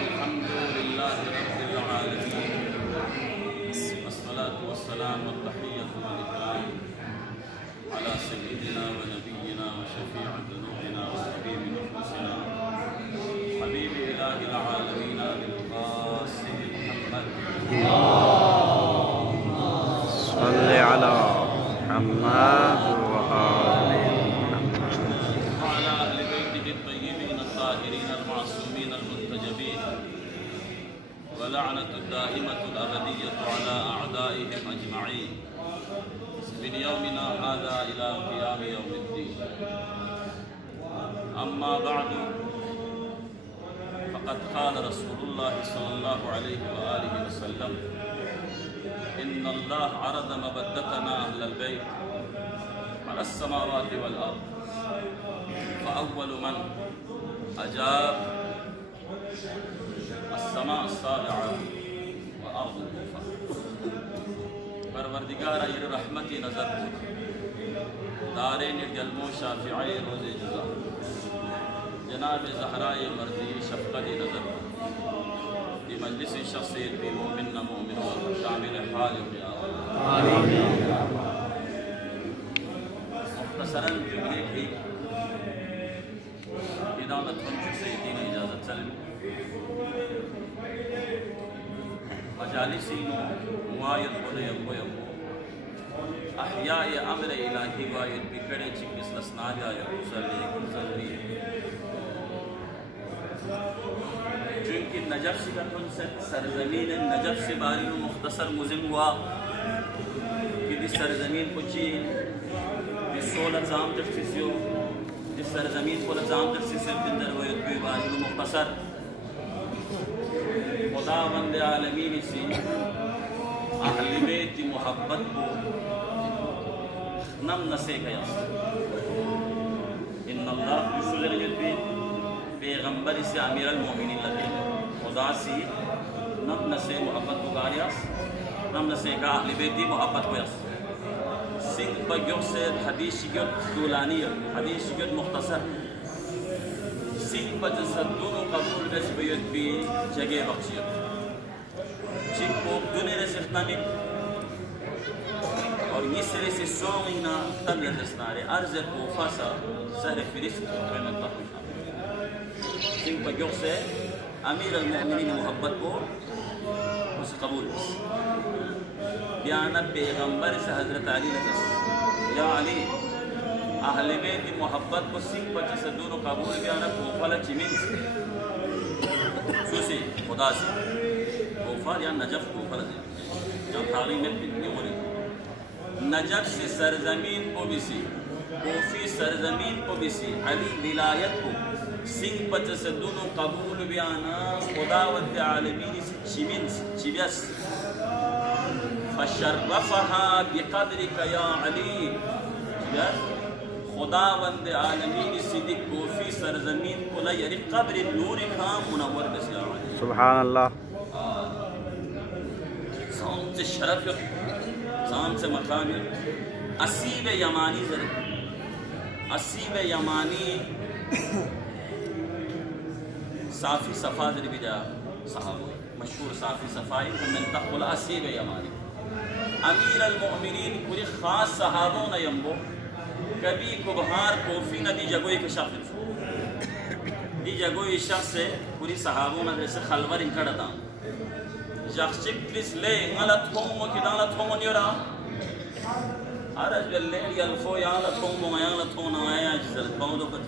अल्हम्दुलिल्लाहि रब्बिल आलमीन अस्सलातु वस्सलामु वत्तहिय्यतु वल इकराम अला सय्यिदिना व नबिय्यिना व शफी'i ज़ुनूबिना व हबीबि नुफूसिना हबीबि इलाहिल आलमीन अबिल क़ासिम मुहम्मद सल्लि अला मुहम्मद व आलि वअला अहलि बैतिहि अत्तय्यिबीन अत्ताहिरीन अल-मासूमीन अल-मुंतजबीन व लअनतु दाइमतु अबदिय्यतु अला अअदाइहिम अजमईन मिन यौमिना हाज़ा इला क़ियाम यौमिद्दीन। अम्मा बअदु फ़क़द क़ाल रसूलुल्लाह सल्लल्लाहु अलैहि व आलिहि वसल्लम इन्नल्लाह अरज़ मवद्दतना अहलल बैत अलस समावाति वल अर्ज़ फ़अव्वलु मन अजाब अस्समा अस्साबिआ व अर्ज़ुल कुफ़ा। परवरदिगार ये रहमती नज़र दारेन जल्मो शाफ़िई रोज़े जुज़ा जनाब ज़हराए मर्ज़ी शफ़क़ती नज़र दी मजलिस शख़्सियत भी मोमिन न मोमिन और शामिल हाल मुख्तसरन जुमले की इदामत से दीन इजाज़त चल मजालिसी मुआयद बोले यम्बो यम्बो अहयाए अमर इलाही वायद बिकड़े चिकिस लसनारिया या गुज़रली चूँकि नजफ से सरजमीन नजफ से बारी में मुख्तसर मुज़िम हुआ कि जिस सरजमीन को चीन जिस 16 जाम तफ्सीसियो जिस सरजमीन को लजाम तफ्सीसियो जिंदर वयद भी बारी में मुख्तसर खुदावंद आलमीन से अहल बैत की मोहब्बत को नम नसे गया। इन्नल्लाह पैगम्बर से अमीर अल-मोमिनीन लगे खुदा से नम नसे मोहब्बत को गायास नम नसे का अहल बैत की मोहब्बत को यस सिंह बग्यों से हदीस शिकत दूलानी हदीस शिकत मुख्तसर सिंह बजसद दोनों कबूल रस्बियत भी जगह बख्शियत चिक को दुने रसिखना में और ये सिरे से सोंगिना तब लजस्नारे अर्ज़ को फासा सर फिरिस्क में तक सिंह बग्यों से अमीर अल-मोमिनीन मोहब्बत को उस कबूल बयान पैगम्बर से हज़रत अली या अली अहले बैत की मोहब्बत को सिंह बच्चे से दोनों कबूल बयान कोफल चिमिन सुसे खुदा से कोफल या नजफ कोफल से जब तारीम में बोले नजफ से सरजमीन को बिसी कोफी सरजमीन को बिसी अली विलायत को सिंह बच्चे से दोनों कबूल बयान खुदा वद्द आलमीन से चिमिन चिबियस फशर्रफहा बिक़द्रिक या अली खुदावंद आलमीन सिद्दीक़ कोफी सरजमीन को लयरी क़ब्र नूर का मुनव्वर बसिया सुभान अल्लाह शान से शरफ शान से मकाम असीब यमानी जर असीब यमानी साफ़ी सफ़ा जर बिजा साहब मशहूर साफ़ी सफ़ाई में तक़बल असीब यमानी अमीर अल-मोमिनीन पूरी ख़ास सहाबों न यम्बो कभी कुबहार कोफी न दी जगोई के शख्स दी जगोई शख्स से पूरी सहाबों न जैसे खलवर इनकड़ता शख्स चिक्लिस ले गलत होमो कि गलत होमो नहीं रहा अरज बल्ले यल्फो यालत होमो यालत होना आया जिसल पौधों पर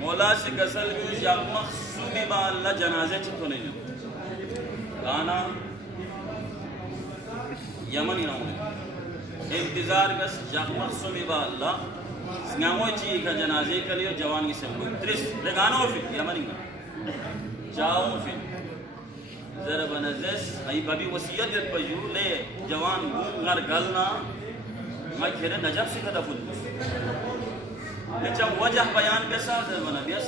मौला से गसल भी जब मखसूमी बाल्ला जनाजे चितो नहीं गाना यमन ही ना इंतजार बस जगमग सुमी बाल्ला स्नामो ची का जनाजे के लिए जवान की संभव त्रिस लगानो फिर यमनी का जाओ फिर जरा बनज़स आई बबी वसीयत जब पजू ले जवान गुंगर गलना मैं खेरे नजब से कदा फुल ले जब वजह बयान कैसा जर बना बियस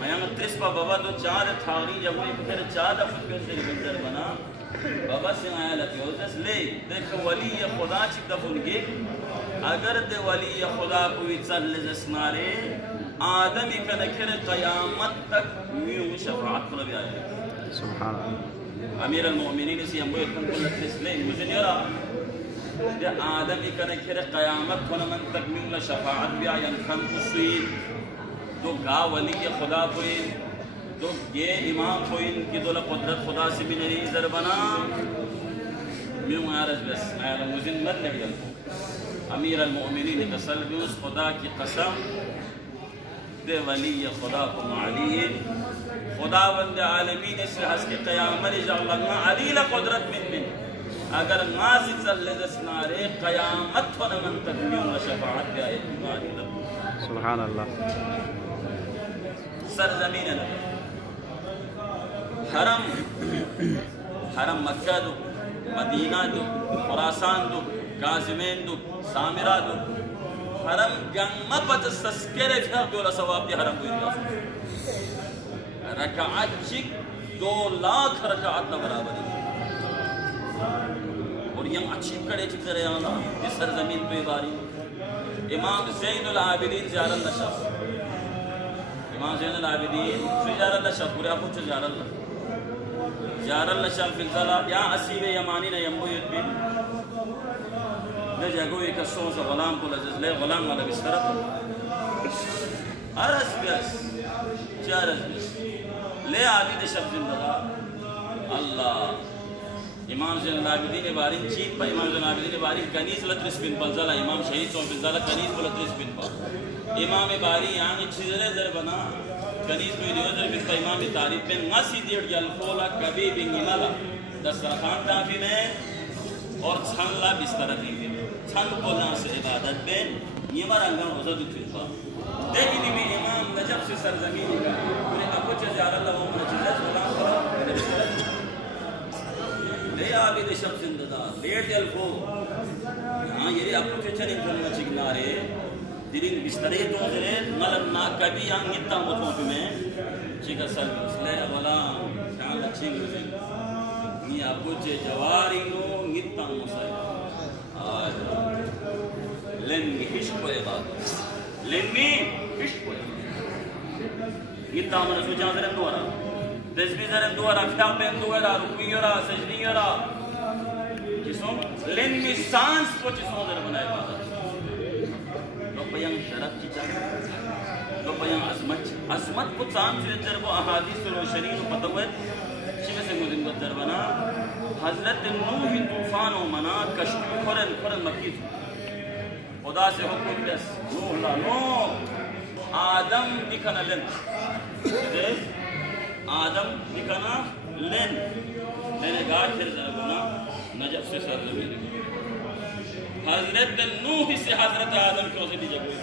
मैं यहाँ त्रिस पा बाबा तो चार थारी जब वो खेरे चार फुल कैसे बंदर बना बाबा से आया लगे उधर ले देख वली या खुदा चिक दफन के अगर दे वली खुदा को चल जसनारे आदमी का नखर क़यामत तक न्यू शफाअत कर भी आए सुभान अल्लाह अमीर अल-मोमिनीन से हम को कुल तस्लीम मुझे यरा दे आदमी का नखर क़यामत को मन तक न्यू शफाअत भी आए खन कुसुई तो गा वली के खुदा को तो ये इमाम को इनकी दौला कुदरत खुदा से भी नहीं इधर बना न्यू आरज बस आया मुझे मत लग अमीर अल-मोमिनीन का सल्ब उस खुदा की कसम दे वली खुदा को अली खुदा वंद आलमीन से हस के क़यामत जल्लना अली ला कुदरत मिन अगर नास चल जसनारे क़यामत तो मन तक न्यू शफाअत भी आए सुभान अल्लाह सरजमीन हरम हरम मक्का दो मदीना दो खुरासान दो काज़िमेन दो सामिरा दो हरम गम्मा पत सस्केरे फिर दोला सवाब दी हरम कोई रकाअत चिक 2 लाख रकाअत न बराबर और यंग अच्छी कड़े चिक करे आना इस सरजमीन पे बारी इमाम ज़ैनुल आबिदीन ज़ियारत नशफ इमाम ज़ैनुल आबिदीन ज़ियारत नशफ पूरे आपको ज़ियारत नशफ फिलज़ला या असीब यमानी न यम्बो युद्बिन जगो एक सोच गुलाम को लजले गुलाम वाला बिस्तर अरस बस चारस बस ले आदि दे शब्द जिंदा अल्लाह इमाम ज़ैनुल आबिदीन बारी चीन पर इमाम ज़ैनुल आबिदीन बारी कनीज लत्रिस बिन बलज़ला इमाम शहीद सो बिन कनीज लत्रिस बिन पर इमाम बारी यानी चीज़ले जर बना कनीज में दियोजर बिन पर इमाम तारीफ बिन नसी दियर जलफोला कभी बिन इमाला दस्तरखान काफी में और छानला बिस्तर दी छन बोलना से इबादत में ये मरंगा रोज़ा दुखा देखिए में इमाम नजब से सरजमीन का पूरे अबू ज़ियारत अल्लाह वो चीज़ सलाम करो ले आबी दे शब्द जिंदा लेट जल को हां ये अबू चचरी को चिगनारे दिलिन बिस्तरे तो जरे मलन ना कभी यहां नित्ता मतो में चिका सल ले वाला क्या अच्छी मुझे ये अबू जे जवारी नो नित्ता मुसाई लेनी हिश्क इबादत लेनी हिश्क नित्ता मन सोचा जरे दोरा तस्बीह जरे दोरा फिर पे दोरा रुकुयोरा सजदीयोरा जिसों लेनी सांस को जिसों जरे बनाए इबादत तो पयंग शरफ चिचा तो पयंग अजमत को सांस से जरे वो अहादीस और शरीफ पतवे शिव से मुदिन बदर बना हजरत नूह तूफान और मना कश्ती फरन फरन मक्की खुदा से हुक्म दस नूह ला नो आदम दिखना लेन आदम दिखना लेन मैंने गार फिर जरा नजब से सर हजरत नूह से हजरत आदम को से भी जगह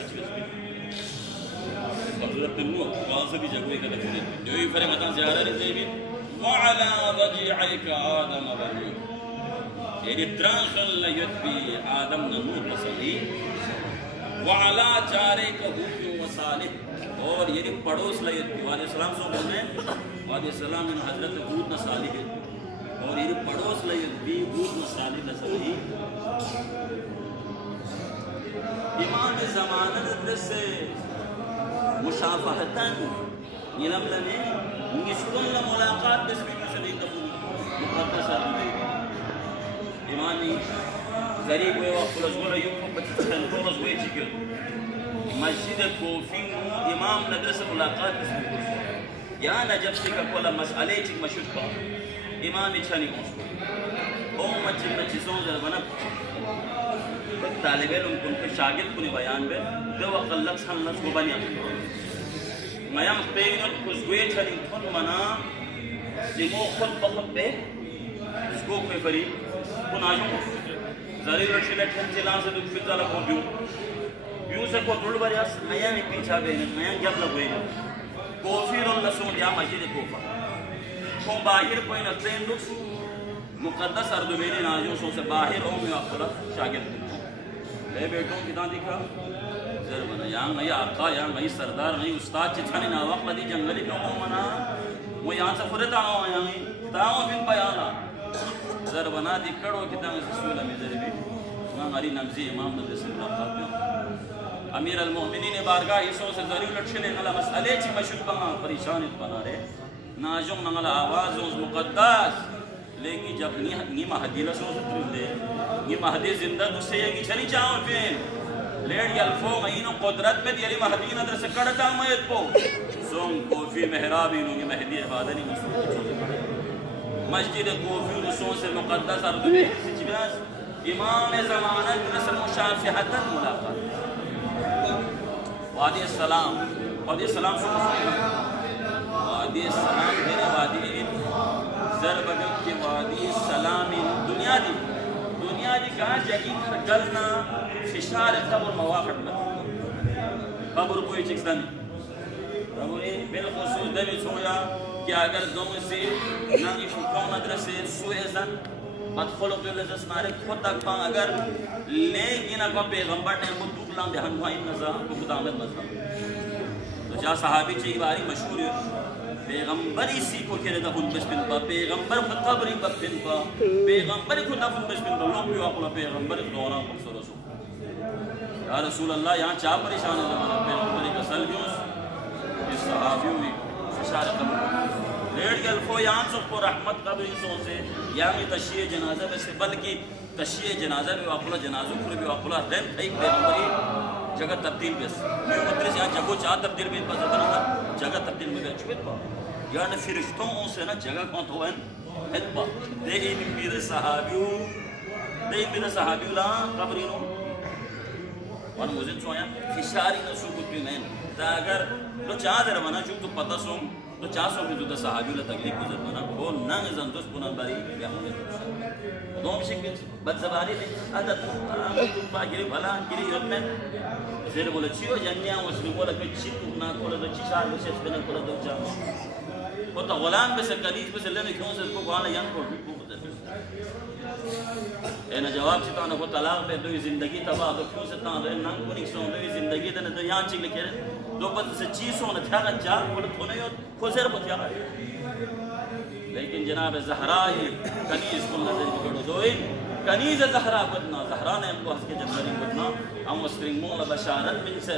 हजरत नूह कहां से भी जगह का देखने जो ही फरे मता ज़ियारा रे भी वअला वजीइक आदम बनी ये त्राखल यत्बी आदम नूह रसूली वअला जारिक हूद व सालिह और ये पड़ोस लयत्बी वाले सलाम सो बोलने वाले सलाम ने हजरत हूद न सालिह और ये पड़ोस लयत्बी हूद न सालिह नसली इमाम ज़माना से मुशाफहतन निलम लने निस्कुन मुलाकात तस्वीर से नहीं तफूल मुकद्दस है इमानी गरीब हुए वक्त रसूल यूं बचन रोज हुए चिकन मस्जिद कोफी इमाम नगर से मुलाकात तस्वीर या नजब से का कोला मसले चिक मशहूर का इमाम इच्छानी उसको ओ मस्जिद में चीजों जर बना तालिब इल्म उनके शागिर्द को बयान में दो अकल्लक सन्नत को बनिया मयम पेन खुशबुए छरी थन मना जिमो खुद बखत पे इसको कोई फरी कुनाजो जरी रशिले ठन चिला से दुख फिजला को यूं से को दुल बरियास नया ने पीछा बे नया जब लगवे कोफी रो नसो या मस्जिद कोफा को बाहर कोई न ट्रेन दुख मुकद्दस अर्दुबेली नाजो सो से बाहर ओ में अखला शागिर्द ले बेटो किदा दिखा जर बना या नहीं आका या नहीं सरदार नहीं उस्ताद चिछाने ना वक्त दी जंगली लोगों मना वो यहां से खुद ताओ आया नहीं ताओ फिर बयाना जर बना दिकड़ो किदा रसूल में जर भी इमाम अली नमजी इमाम अमीर अल-मोमिनीन बारगाह हिस्सों से जरूर लक्षण नला मसले ची मशहूर बना परेशान बना रे नाजुम नला आवाज उस मुकद्दस लेकिन जब नी महदीला सो दे नी महदी जिंदा दुसे ये चली जाओ फिर लेड यल्फो महीनों कुदरत में दिली महदीना दर से कड़ता मयत को सोम कोफी मेहराब इन की महदी इबादत मस्जिद कोफी रसों से मुकद्दस अर्द में सिजनास इमाम ज़मानत रसूल मुशाफहतन मुलाकात वादी सलाम वादी सलाम वादी सलाम तेरे वादी ज़रबगत के वादी सलाम दुनिया दी कहा जगी गलना फिशार कब्र मवाक़ित में कब्र कोई चीज़ नहीं रबुनी बिलखुसूस दबी सोया कि अगर दोनों से नानी शुक्र मदरसे सुएज़न बदखलों के लिए जस्नारे खुद तक पां अगर लेकिन अगर पैगंबर ने वो दुखलां बहन भाई नज़ा को खुदामद मज़ा तो जा सहाबी चाहिए बारी मशहूर है पैगंबर इसी को कहने का खुद बचपन पा पैगंबर खुद कब्री बचपन पा पैगंबर खुद खुद बचपन पा लोग क्यों आपको पैगंबर दोना को सरोसो या रसूल अल्लाह यहाँ चाह परेशान है जमाना पैगंबर का सल क्यों इस सहाबियों में फिशार कब्र लेट गल्फो यहाँ सबको रहमत कब्र इंसों से यानी तश्यीह जनाजा में से बल्कि तश्यीह जनाजा में वाक़ला जनाजों पर भी वाक़ला रेन एक पैगंबरी जगह तब्दील बेस मैं मदरसे यहाँ जगह चाह तब्दील में बस बना जगह तब्दील में गए छुपे पा यानी फिरिश्तों से ना जगह कौन तो है हेल्पा दे इन मेरे सहाबियों ला कब्रीनो और मुझे तो यहाँ फिशारी न सुकुत भी मैं अगर लो चाह दे रहा ना जो तो पता सो तो चाह सो भी तो सहाबियों ला तकलीफ गुजर बना वो नंग जंतुस पुना बारी क्या होंगे दोम शिक बदज़बानी में आदत तुम बागिरी भला गिरी योद में फिर बोले चियो जन्या उसमें बोला कि चित ना बोला तो चिशार में से बना बोला तो चाह वो तो गुलाम में से कलीज में से लेने क्यों से इसको कौन यंग को ना जवाब से तो ना वो तलाक पे दो जिंदगी तबाह तो क्यों से तो ना नंग को निकसों दो जिंदगी तो ना तो यहाँ चिक लिखे दो पद से चीज़ों ने क्या कर चार बोले तो नहीं हो खुशर बच जाए लेकिन जनाब ज़हरा ही कनीज़ को नजर बिगड़ो दो कनीज़ ज़हरा बदना ज़हरा ने हमको हंस के जन्नती बदना हम स्प्रिंग मोल बशारत बिन से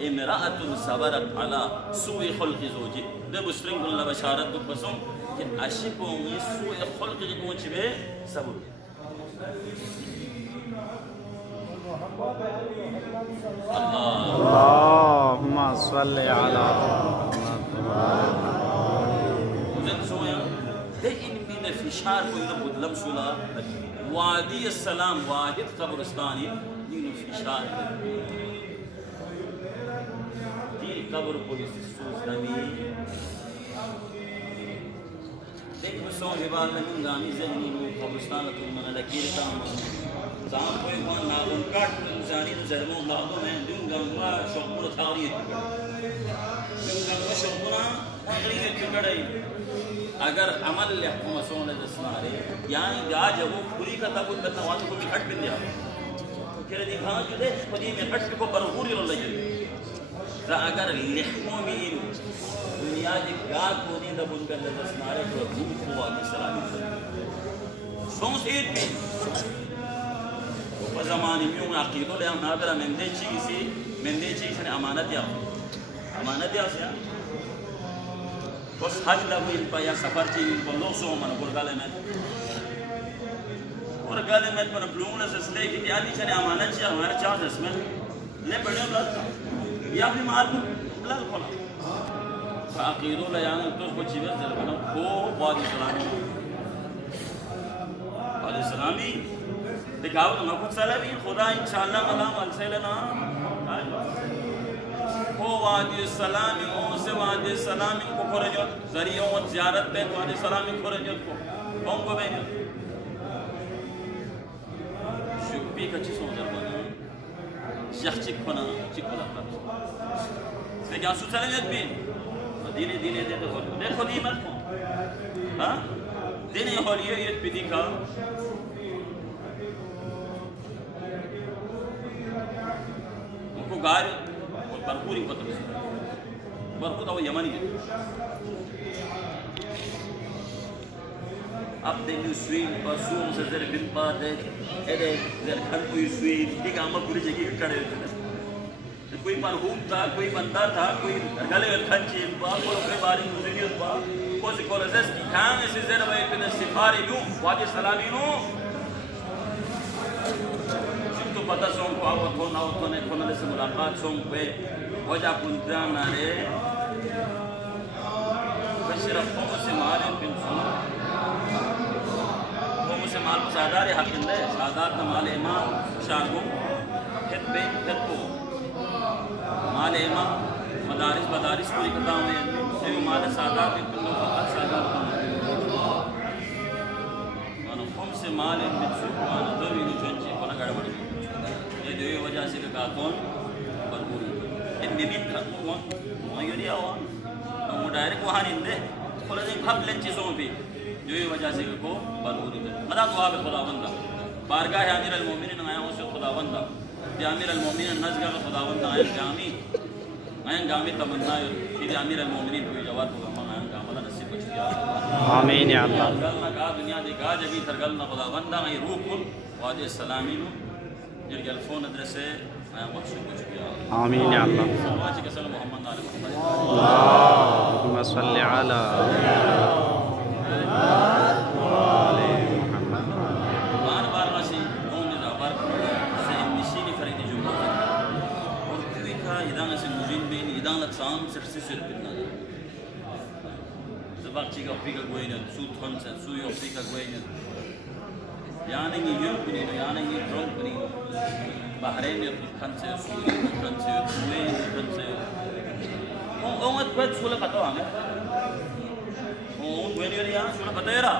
इमराअतुन सबरत अला सुई खुल्क़ि ज़ौजी दे स्प्रिंग मोल बशारत दुख बसों कि आशिकों में सुई खुल्क़ि जो कुछ भी सबूर अल्लाहुम्मा सल्लि अला फिशार को इधर बुदलम सुला वादी सलाम वाहिद कब्रिस्तानी नीनो फिशार दी कब्र पुलिस सूज़दानी देख बसों हिबाल में गानी ज़हनी नो कब्रिस्तान तुम मना लकीर काम जान कोई वन ना उन काट जानी तो ज़हमों लादो में दिन गंगा शोकुर थारी अगर अमल मसोन जस्मारे यानी गाज वो पूरी का तब तवान को भी हट बिन दिया कह रही हां जो दे पदी में हट को बरपूरी रो लगी तो अगर लिखमो में दुनिया की गाज को नहीं दब उनका जस्मारे तो रूह को आगे सलामी सोंसीत भी वो ज़माने में उन अकीदों ले हम नाबरा मंदे चीज़ ने अमानत या से बस हज लगे इन पर या सफर चाहिए इन पर लोग सो मन गुरगाले में पर ब्लूंग से स्ले की आदि चने अमानत चाहिए हमारे चार्ज इसमें ले बड़े ब्लड या भी मार ब्लड खोला अकीदो ले यानी तो कुछ चीज़ें जल बना वो वादी सलामी दिखाओ तो मकुद सलामी खुदा इंशाअल्लाह मलाम अलसैलना हो वादी सलामी हो से वादी सलामी को खोरजो जरियो और ज़ियारत पे वादी सलामी खोरजो को कौन को बेने शुक्री का चीज़ हो जाता है शख्सिक बना चिकला कर से क्या सुचले में भी दिने दे तो देखो दी मत को हाँ दिने होलिये ये पिदी का उनको गार भरपूरी पत्र भरपूर वो यमनी है abde ni swing basum se zer bin ba de ede zer khan koi swing diga ma puri jagi kade कोई मरहूम था, कोई बंदा था, कोई गले खन चील बा, कोई बारी मुजरियत बा, कोई कोलसेस की खान ऐसे ज़रा भाई बिन सिफारी लूं, वाजे सलामी लूं। तो पता सों को आप तो ना तो ने कोने से मुलाकात सों पे वजह कुंत्रा नारे, बशर क़ौम से मारे बिन सुन, क़ौम से माल सादारे हक़िंदे, सादार तमाले इमाम शागुम, हित पे हित को माले इमाम मदारिस मदारिस पूरी करता हूँ ये माले सादार भी कुल्लो फ़क़त सादार मानो क़ौम से माले बिच्छू मानो दो भी नुचंचे कोना गड़बड़ी ये जो ये वजह से का कौन बरबूरी इन निमित का कौन मयूरी आवा वो डायरेक्ट वहाँ निंदे खोले नहीं खब लें चीज़ों पे जो ये वजह से को बरबूरी कर मदा तो आप खुदावंदा बारगाह अमीर अल-मोमिनीन आया उसे खुदावंदा अमीर अल-मोमिनीन नज़र का खुदावंदा आयन गामी तमन्ना फिर अमीर अल-मोमिनीन कोई जवाब होगा हम आयन गामला नसीब बच गया आमीन या अल्लाह गल ना का दुनिया दी का जबी तरगल ना खुदावंदा ये रूह कुल वादे सलामी नो जिर टेलीफोन एड्रेस है आयन मकसूद बच गया आमीन या अल्लाह समाज के सल्लल्लाहु मोहम्मद अल्लाहुम्मा सल्ली अला Sam sersi binna. Zabakchi ka pika goyna, su thonsa, su yo pika goyna. Yani ni yun kuni no, yani ni drone kuni no. Bahrain yo khanse, Suri yo khanse, Kuwait yo khanse. On at kwet sula kato ame. On gweni yo yan sula kato yara.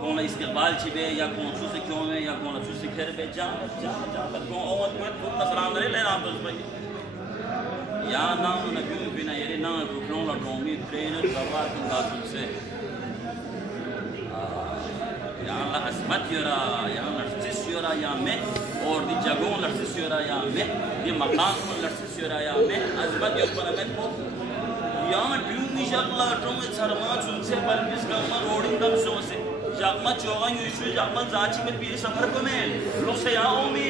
Kung na istiqbal chibe ya kung susi kyo me ya kung na susi kher be jam. Kung on at kwet kung na salam nare le naam dos bhai. या नाम न क्यों बिना ये ना रुकनों लड़ोंगी trainer गवार कुंगातुन से यहाँ ला अस्मत योरा यहाँ लड़सिस योरा यहाँ में और दी जगहों लड़सिस योरा यहाँ में ये मकान को लड़सिस योरा यहाँ में अस्मत योर पर अमें को यहाँ ड्यूम इंशाल्लाह ट्रोंगे सरमाच उनसे बल्किस गम्मा रोडिंग दम सो से जागमा चौगा यूशु जागमा जाची में पीर सफर को में लोग से यहाँ होमी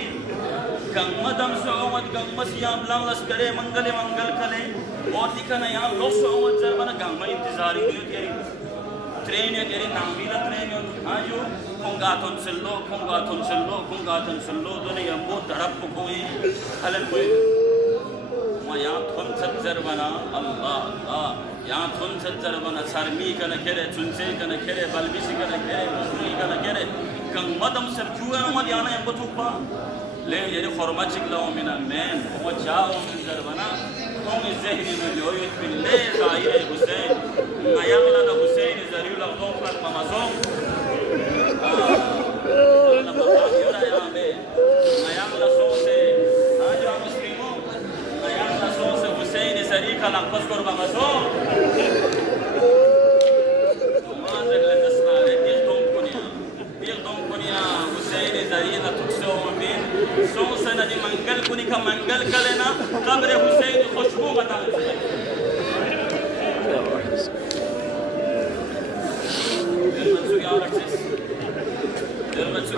गंगा दम सोमत गंगा सियाम लंग लश्करे मंगले मंगल कले और दिखना यहाँ लोग सोमत जरबना गंगा इंतज़ारी नहीं तेरी ट्रेन है तेरी नामीला ट्रेन है आजो कुंगातुन सिल्लो तो नहीं हमको धड़प कोई हलन कोई वहाँ यहाँ थोन सब जरबना अल्लाह अल्लाह यहाँ थोन सब जरबना सरमी का न करे चुनसे का न करे बल्बिसी का न करे मुस्लिम का न करे गंगा दम सब क्यों है वहाँ यहाँ ना हमको थुपा ले ये ख़ुरमा चिकलाओ मिना मैन वो चाओ मिन जरबना कौन ज़हरी में जो ये पिल्ले ज़ाहिर हुसैन नयामला द हुसैन ज़रियुल अक़दों पर ममाज़ों नमता योरा यहाँ में नयामला सो से आज हम मुस्लिमों नयामला सो से हुसैन ज़री का लंबस कर ममाज़ों माज़र लेतस्ना है दिल तुम कुनिया हुसैन ज़री ना तुक्सो में सोंसे नदी मंगल कुनी का मंगल कलेना कब्र हुसैन खुशबू बता दिल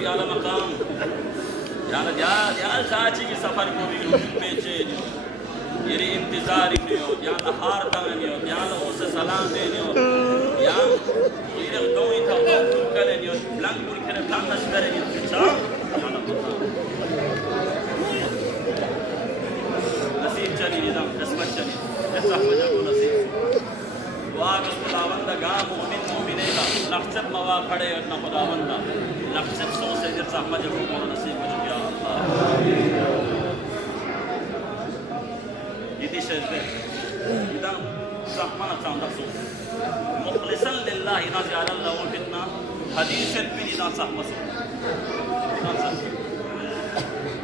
याला मकाम याला साची की सफर को भी पेचे ये इंतजार नहीं हो याला हार ताने हो याला उसे सलाम देने हो या ये दो ही था कलेनी हो ब्लैंक पूरी करे ब्लैंक नस्बरे नहीं अच्छा चली निज़ाम किस्मत चली ऐसा मजा को नसीब वाक़ खुदावंदा गाम मोमिन मोमिनेगा लफ्ज़त मवा खड़े अपना खुदावंदा लफ्ज़त सो से जैसा मजा को नसीब बच गया ये दिशा है इधर ज़हमन चांदा सो मुख़लिसन लिल्लाह इना ज़ाल अल्लाह वो कितना हदीस भी इना सहमत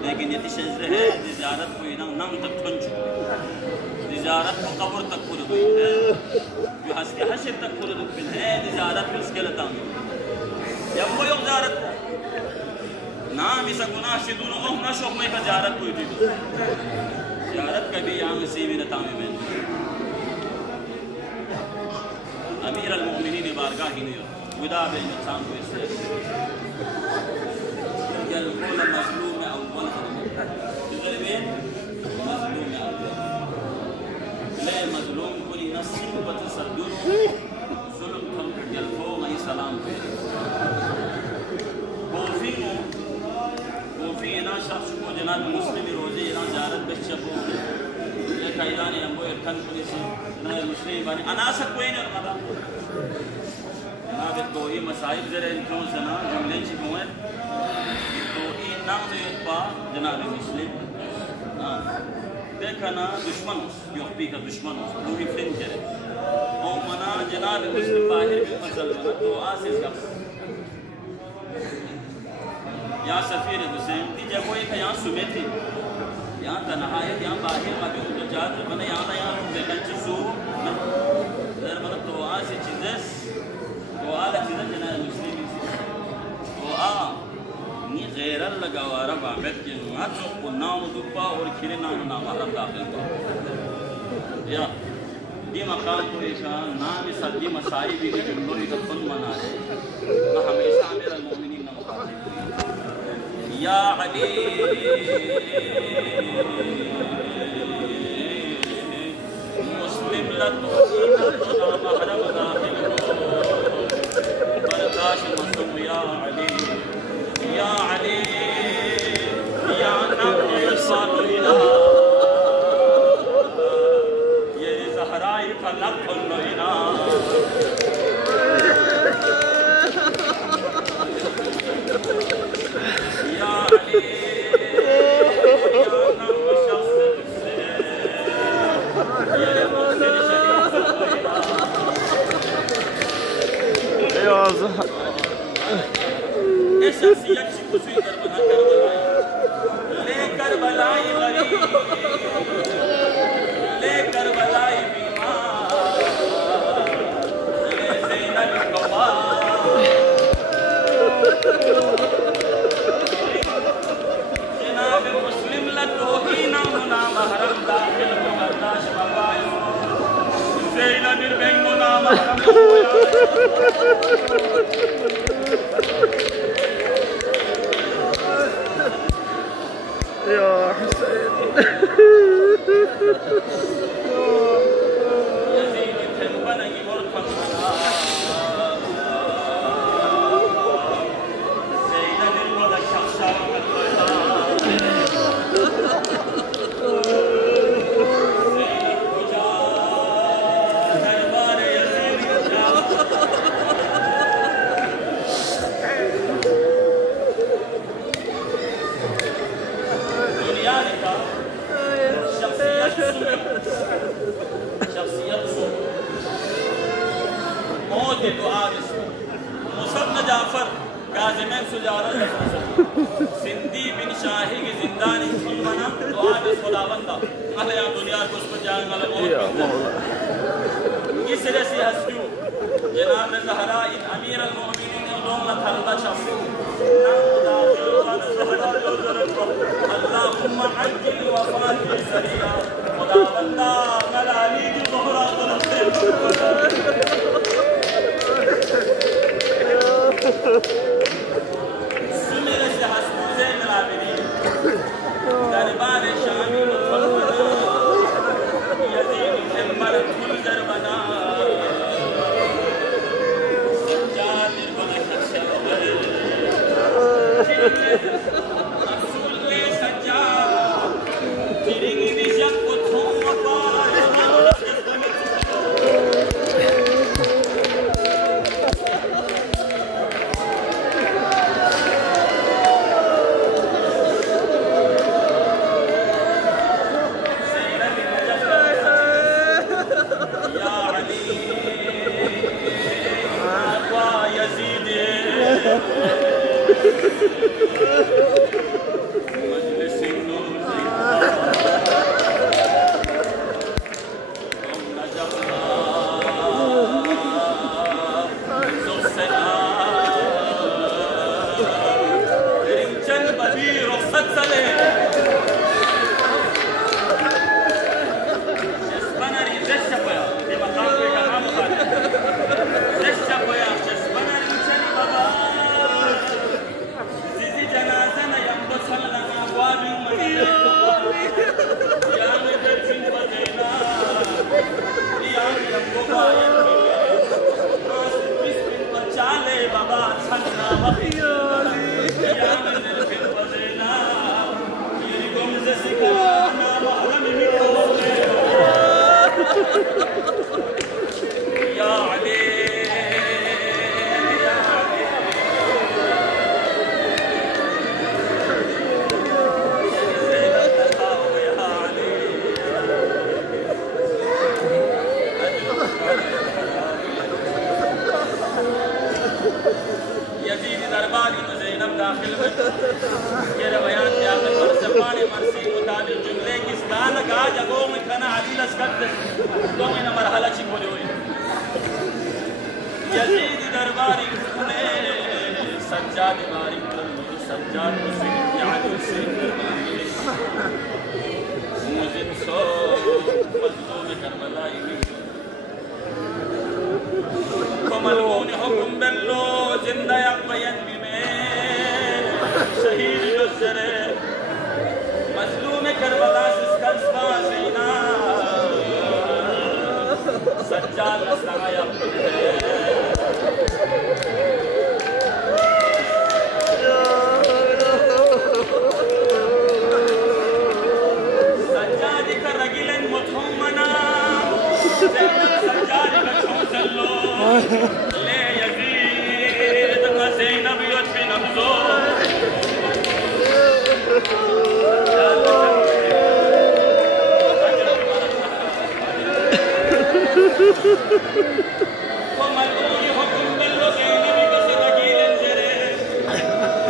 लेकिन ये दिशा है ज़ियारत को इना नम तक ठन चुकी ज़ियारत को कब्र तक पूरी हुई है जो हंसके हशर तक पूरी दुखी है ज़ियारत को इसके लता में या वो योग ज़ियारत नाम इस गुनाह से दोनों को ना शौक में का ज़ियारत हुई थी ज़ियारत कभी यहाँ नसीबी लता में अमीर अल-मोमिनीन बारगाह ही नहीं विदा बे इंसान को इससे जल बोल मजलूम अव्वल इधर में मजलूम अव्वल ले मजलूम कोई नसीब बतसद्दुर जुल्म थम जल को मई सलाम पे कोफी ना शख्स को जनाब मुस्लिम रोजे ना जारत बच्चो ले कायदानी अम्बो एकन पुलिस ना मुस्लिम बानी अनासा कोई न मदा ना बे तो ये मसाइल जरे इनको जना जुमले ची कोए तो ये नाम से पा जनाब मुस्लिम हां देखा ना दुश्मन यूपी का दुश्मन वो भी फिन करे और मना जनाब मुस्लिम बाहर भी मसल मना तो आसिस का या सफीर हुसैन दी जब वो एक यहाँ सुमेती यहाँ तनहायत यहाँ बाहर में भी उनको जात बने यहाँ देखन चीज़ों न इधर मतलब तो आज से चीज़ें तो आला चीज़ें जना मुस्लिम तो नी गैरल लगा वारा बामेट के नुआ जो पुनाव दुप्पा और खिले नाम हरम दाखिल को या दी मकाम को ऐसा नाम सदी मसाई भी के जुम्लों का फन मना है ना हमेशा मेरा मोमिनीन ना मुखातिब या अली मुस्लिम लतोना महरम दाखिल बर्दाश्त मसम या अली या नबी सालुना ये ज़हराई का लखना सिंधी बिन शाही की जिंदानी मना तो आज खुदावंदा अल्लाह या दुनिया को उस पर जान वाला इस तरह से हस्तियों जनाब ज़हरा इन अमीर अल-मोमिनीन दोनों थल्ला शफ्स अल्लाहुम्मा अज्जिल वफ़ाती सरिया खुदावंदा मलाली की ज़हरा दरबार शामिल यजीद हिम्मत कुल दरबना सज्जाद रसूल ने सज्जा तिरंगी दिशा को थोपा haja gome kana adila skatte gome na marhala chi bole hoye Yazid darbari ne sajjad bari sajjad husain yaad husain mujid so mazlum karbala कोमलून हुक्म बल्लो जिंदा यक़यन में शहीद गुज़रे मज़लूम करबला सिस्कल स्पासीना सज्जाद नसाया सज्जाद का रगिलन मुथमना सज्जाद का छोसलो ले यज़ीद ज़ैनब यत्फी नब्ज़ो कोमलून हुक्म बल्लो ज़ैनब का रगीलन ज़रे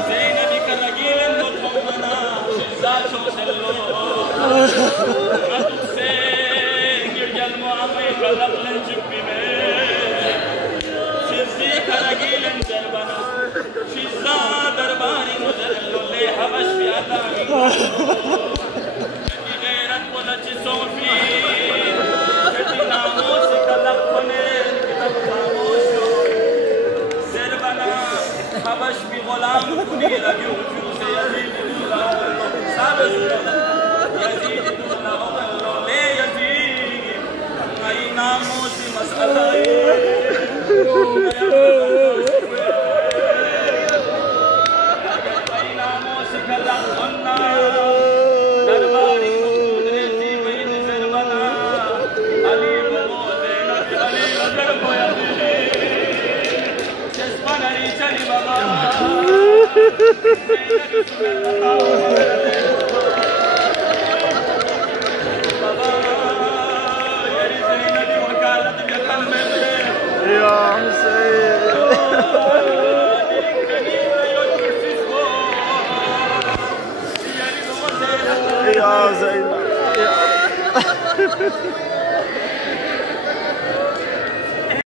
ज़ैनब का रगीलन मुथमना शिज़ा छोसलो अदसे गिरजल मुआमे का लबलन चुप्पी में Karagilen Jarbana, Shiza Darbari Muzello, Le Habash Fiatami, Gairat Polachi Sofi, Katina Mosika Lapone, Kitab Kamosho, Zerbana, Habash Bigolam, Kunira Yuku, Yazid Dula, Sabas, Yazid Dula, Le Yazid, Aina Mosi Masalai. Ya Zeynep.